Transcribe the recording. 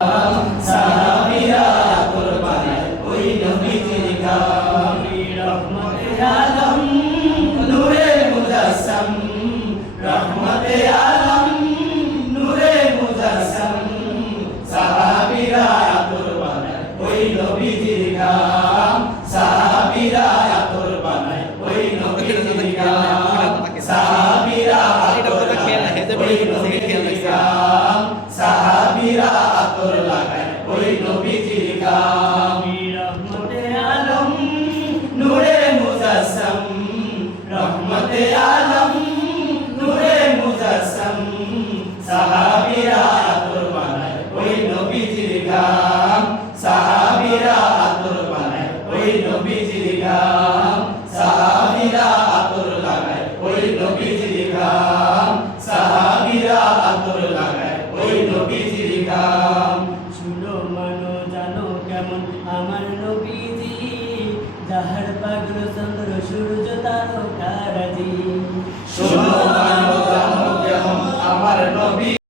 সাহাবীরা আতর বানায় ওই নবীজির গাম। রহমতে আলম নূরে মুজাসসাম, রহমতে আলম নূরে মুজাসসাম। সাহাবীরা আতর বানায় ওই নবীজির গাম। সাহাবীরা আতর বানায় ওই নবীজির গাম। সাহাবীরা আতর বানায় ওই নবীজির গাম। সাহাবীরা আতর লাগায় ওই নবীজির গাম। রহমতে আলম নূরে মুজাসসাম, রহমতে আলম নূরে মুজাসসাম। সাহাবীরা আতর বানায় ওই নবীজির গাম। সাহাবীরা আতর বানায় ওই নবীজির গাম। সাহাবীরা আতর লাগায় ওই নবীজির গাম। সাহাবীরা আতর লাগায় ওই নবীজির গাম। শুনো মানো জানো কেমন আমার নবীজি, যাহার পাগল চন্দ্র সূর্য তারকারাজি।